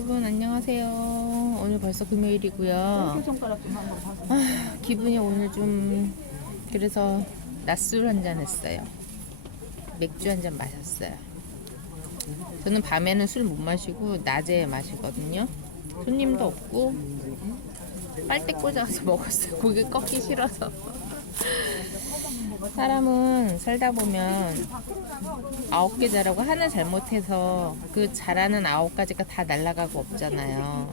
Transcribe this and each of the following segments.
여러분 안녕하세요. 오늘 벌써 금요일이고요. 아, 기분이 오늘 좀 그래서 낮술 한 잔 했어요. 맥주 한 잔 마셨어요. 저는 밤에는 술 못 마시고 낮에 마시거든요. 손님도 없고 빨대 꽂아서 먹었어요. 고개 꺾기 싫어서. 사람은 살다 보면 아홉 개 자라고 하나 잘못해서 그 잘하는 아홉 가지가 다 날아가고 없잖아요.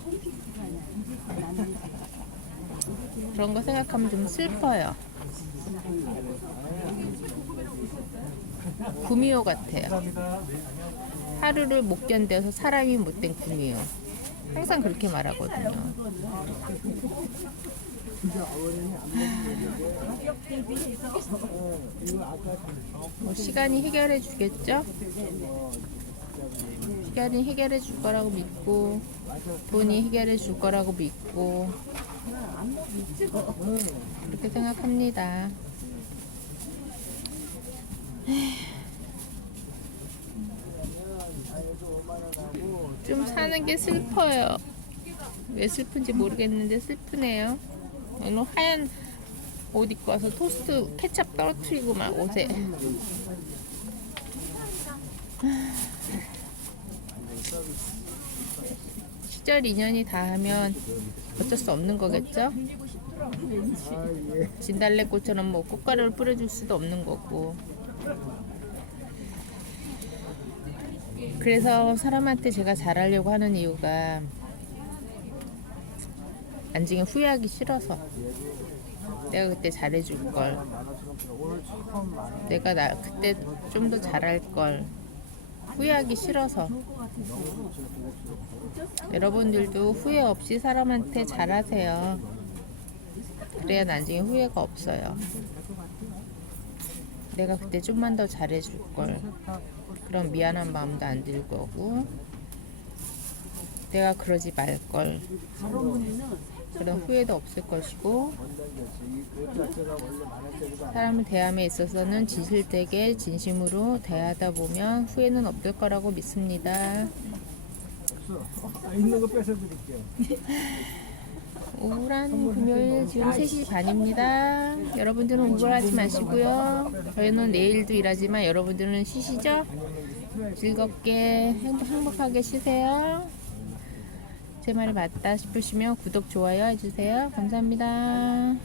그런 거 생각하면 좀 슬퍼요. 구미호 같아요. 하루를 못 견뎌서 사람이 못 된 구미호. 항상 그렇게 말하거든요. 뭐 시간이 해결해 주겠죠? 시간이 해결해 줄 거라고 믿고 돈이 해결해 줄 거라고 믿고 그렇게 생각합니다. 좀 사는 게 슬퍼요. 왜 슬픈지 모르겠는데 슬프네요. 오늘 하얀 옷 입고 와서 토스트 케찹 떨어뜨리고 막 옷에. 시절 인연이 닿으면 어쩔 수 없는 거겠죠? 진달래꽃처럼 뭐 꽃가루를 뿌려줄 수도 없는 거고. 그래서 사람한테 제가 잘하려고 하는 이유가 나중에 후회하기 싫어서. 내가 그때 잘해줄 걸. 내가 나 그때 좀 더 잘할 걸. 후회하기 싫어서. 여러분들도 후회 없이 사람한테 잘하세요. 그래야 나중에 후회가 없어요. 내가 그때 좀만 더 잘해줄 걸. 그럼 미안한 마음도 안 들 거고. 내가 그러지 말걸 그런 후회도 없을 것이고 사람을 대함에 있어서는 진실되게 진심으로 대하다 보면 후회는 없을 거라고 믿습니다. 아, 있는 거 뺏어 드릴게요. 우울한 금요일 지금 3시 반입니다. 여러분들은 우울하지 마시고요. 저희는 내일도 일하지만 여러분들은 쉬시죠? 즐겁게 행- 행복하게 쉬세요. 제 말이 맞다 싶으시면 구독, 좋아요 해주세요. 감사합니다.